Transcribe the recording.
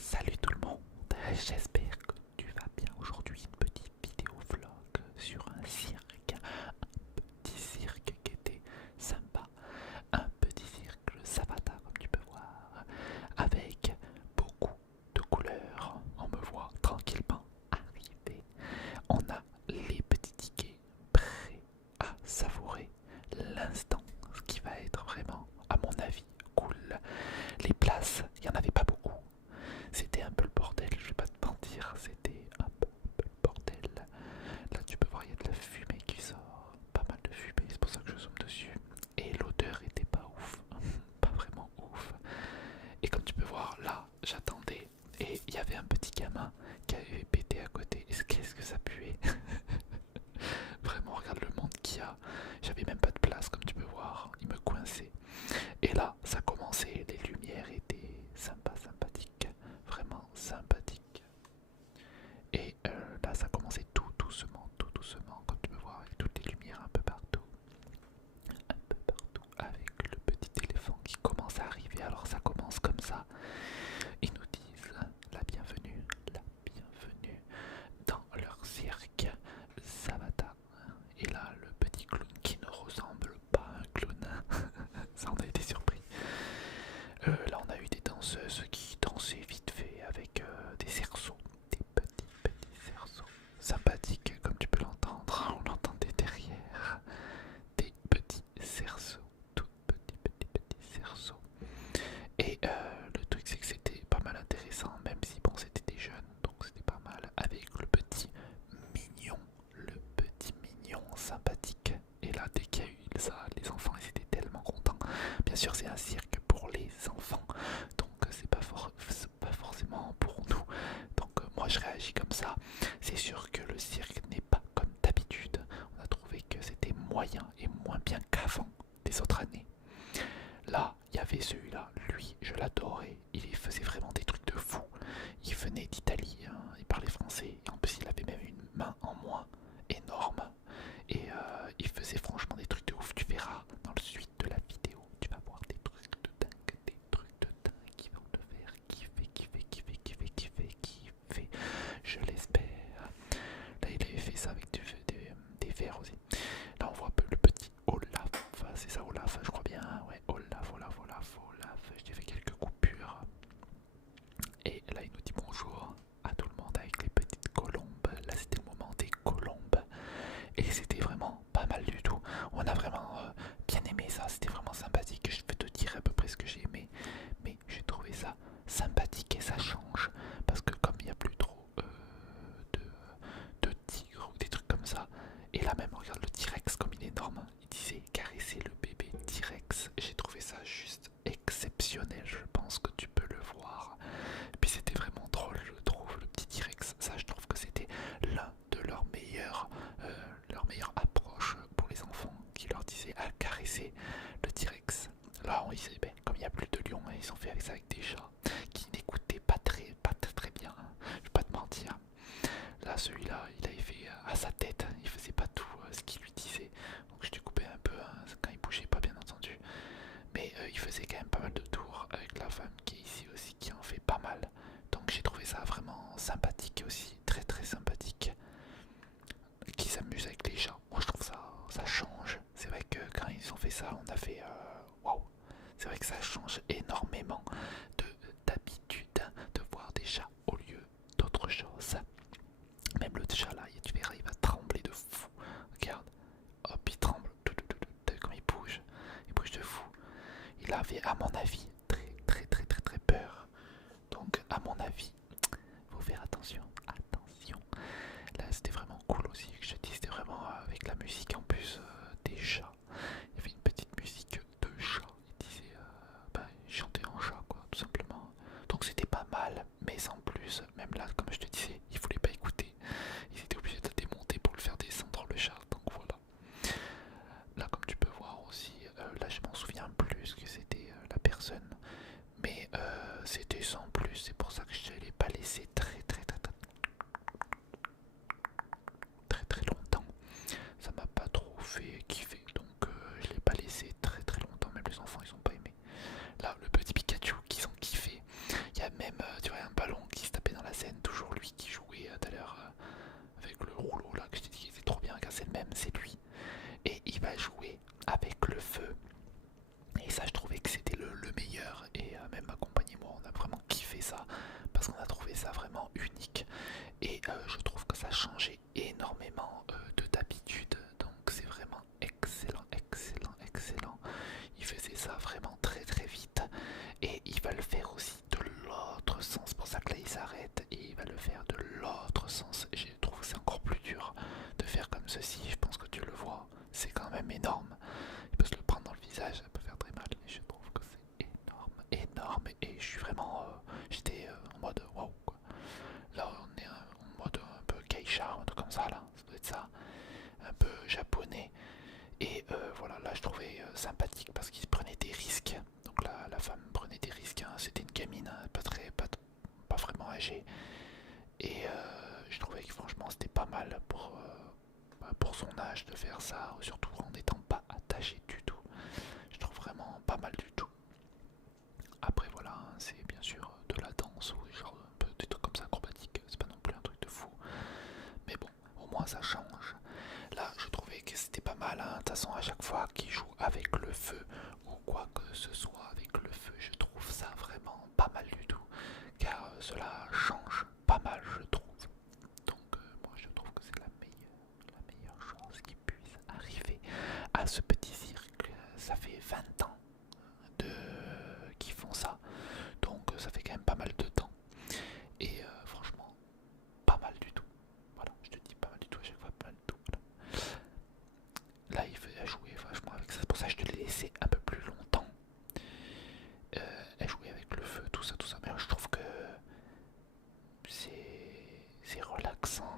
Salut tout le monde, j'espère que tu vas bien. Aujourd'hui une petite vidéo vlog sur un cirque, un petit cirque qui était sympa, un petit cirque Savata comme tu peux voir, avec beaucoup de couleurs. On me voit tranquillement arriver. On a les petits tickets prêts à savourer l'instant, ce qui va être vraiment, à mon avis, cool. Les places, il n'y en avait pas beaucoup. C'était un peu le bordel, je vais pas te mentir, c'était un peu le bordel. Là tu peux voir, il y a de la fumée qui sort, pas mal de fumée, c'est pour ça que je zoome dessus. Et l'odeur était pas ouf, pas vraiment ouf. Et comme tu peux voir, là j'attendais et il y avait un petit gamin qui avait pété à côté. Et qu'est-ce que ça puait. Vraiment, regarde le monde qu'il y a. J'avais même pas de place, comme tu peux voir, il me coinçait. Et là, ça commençait, les lumières étaient sympathiques, vraiment sympathiques. Et là, ça commençait tout doucement, comme tu peux voir, avec toutes les lumières un peu partout, avec le petit éléphant qui commence à arriver. Alors ça commence comme ça. Ils nous disent la bienvenue dans leur cirque Savata. Et là, le petit clown qui ne ressemble pas à un clown, ça on a été surpris. Là, on a eu des danseuses qui dansaient vite fait avec des cerceaux, des petits cerceaux sympathiques, comme tu peux l'entendre. On l'entendait derrière, des petits cerceaux, tout petits cerceaux. Et le truc, c'est que c'était pas mal intéressant, même si bon, c'était des jeunes, donc c'était pas mal. Avec le petit mignon sympathique. Et là, dès qu'il y a eu ça, les enfants ils étaient tellement contents. Bien sûr, c'est un cirque pour les enfants, donc c'est pas forcément pour nous. Donc moi je réagis comme ça. C'est sûr que le cirque n'est pas comme d'habitude. On a trouvé que c'était moyen et moins bien qu'avant des autres années. Là, il y avait celui-là, lui, je l'adorais. Il faisait vraiment des trucs de fou. Il venait d'Italie, hein, il parlait français. Et en plus, il avait même une main en moins énorme. Et il faisait franchement des trucs de ouf. Tu verras dans le suite de la vidéo, tu vas voir des trucs de dingue qui vont te faire kiffer. Je l'espère. Là, il avait fait ça avec des verres aussi. Là, on voit un peu le petit Olaf. C'est ça, Olaf, je crois bien. Ouais, Olaf. J'ai fait quelques coupures. Et là, il nous dit bonjour à tout le monde avec les petites colombes. Là, c'était le moment des colombes. Et c'était vraiment pas mal du tout. On a vraiment bien aimé ça. C'était vraiment sympathique. Je peux te dire à peu près ce que j'ai aimé. Mais j'ai trouvé ça sympathique et ça change. Parce que comme il n'y a plus trop de tigres ou des trucs comme ça. Et là même, regarde le T-Rex comme il est énorme. Il disait caresser le bébé T-Rex. J'ai trouvé ça juste exceptionnel. Je pense que tu peux le voir. Puis c'était vraiment drôle, je trouve, le petit T-Rex. Ça, je trouve que c'était l'un de leur meilleure approche pour les enfants, qui leur disait à caresser le T-Rex. Là, on disait, ben, comme il n'y a plus de lions, ils ont fait avec ça avec des chats qui n'écoutaient pas très bien, hein. Je vais pas te mentir. Là, celui-là, il avait fait à sa tête, il faisait pas tout ce qu'il lui disait. Donc je découpais un peu hein, quand il bougeait pas, bien entendu. Mais il faisait quand même pas mal de tours avec la femme qui est ici aussi, qui en fait pas mal. Donc j'ai trouvé ça vraiment sympathique aussi, très sympathique. Qui s'amuse avec les chats. Moi je trouve ça change. C'est vrai que quand ils ont fait ça, on a fait waouh. C'est vrai que ça change énormément d'habitude de voir des chats au lieu d'autres choses. Même le chat là, tu verras, il va trembler de fou. Regarde, hop, il tremble. T'as vu comme il bouge de fou. Il avait, à mon avis, très peur. Donc, à mon avis, faut faire attention. Là, c'était vraiment cool aussi. Je te dis, c'était vraiment avec la musique en plus des chats. Il y avait une petite musique de chat. Il disait, il chantait en chat, quoi, tout simplement. Donc, c'était pas mal, mais sans plus. Même là, comme je te disais, il voulait pas écouter. Ils étaient obligés de démonter pour le faire descendre le chat. Donc, voilà. Là, comme tu peux voir aussi, là, je m'en souviens plus ce que c'était la personne. Mais c'était sans plus. C'est pour ça que je ne l'ai pas laissé très longtemps. Ça m'a pas trop fait kiffer, donc je l'ai pas laissé très longtemps. Même les enfants ils ont pas aimé. Là le petit Pikachu qu'ils ont kiffé. Il y a même tu vois un ballon fait ça parce qu'on a trouvé ça vraiment unique et je trouve que ça changeait énormément de d'habitude, donc c'est vraiment excellent, excellent, excellent. Ils faisaient ça vraiment très très vite et il va le faire aussi de l'autre sens, c'est pour ça que là il s'arrête et il va le faire de l'autre sens. Je trouve que c'est encore plus dur de faire comme ceci, je pense que tu le vois, c'est quand même énorme. Il peut se le prendre dans le visage, ça peut faire très mal, mais je trouve que c'est énorme, énorme et je suis vraiment, j'étais en mode waouh quoi. Là on est en mode un peu geisha, un truc comme ça là, ça doit être ça, un peu japonais. Et voilà, là je trouvais sympathique parce qu'il prenait des risques. Donc là, la femme prenait des risques, hein. C'était une gamine, hein, pas vraiment âgée. Et je trouvais que franchement c'était pas mal pour son âge de faire ça, surtout en n'étant pas attaché du tout. Je trouve vraiment pas mal du tout. Après voilà, hein, c'est bien sûr de la danse ou genre un peu des trucs comme ça acrobatiques, c'est pas non plus un truc de fou. Mais bon, au moins ça change. Là, je trouvais que c'était pas mal, hein. De toute façon, à chaque fois qu'il joue avec le feu, ou quoi que ce soit avec le feu, je trouve ça vraiment pas mal du tout. Car cela change pas mal, je trouve. Donc, moi, je trouve que c'est la meilleure chose qui puisse arriver à ce petit cirque. Ça fait 20 ans de qu'ils font ça. Donc, ça fait quand même pas mal de temps. Et franchement, pas mal du tout. Voilà, je te dis pas mal du tout à chaque fois, pas mal du tout. Voilà. Là, il a joué vachement avec ça. C'est pour ça que je te l'ai laissé un peu plus longtemps. Elle jouait avec le feu, tout ça, tout ça. Mais je trouve que c'est relaxant.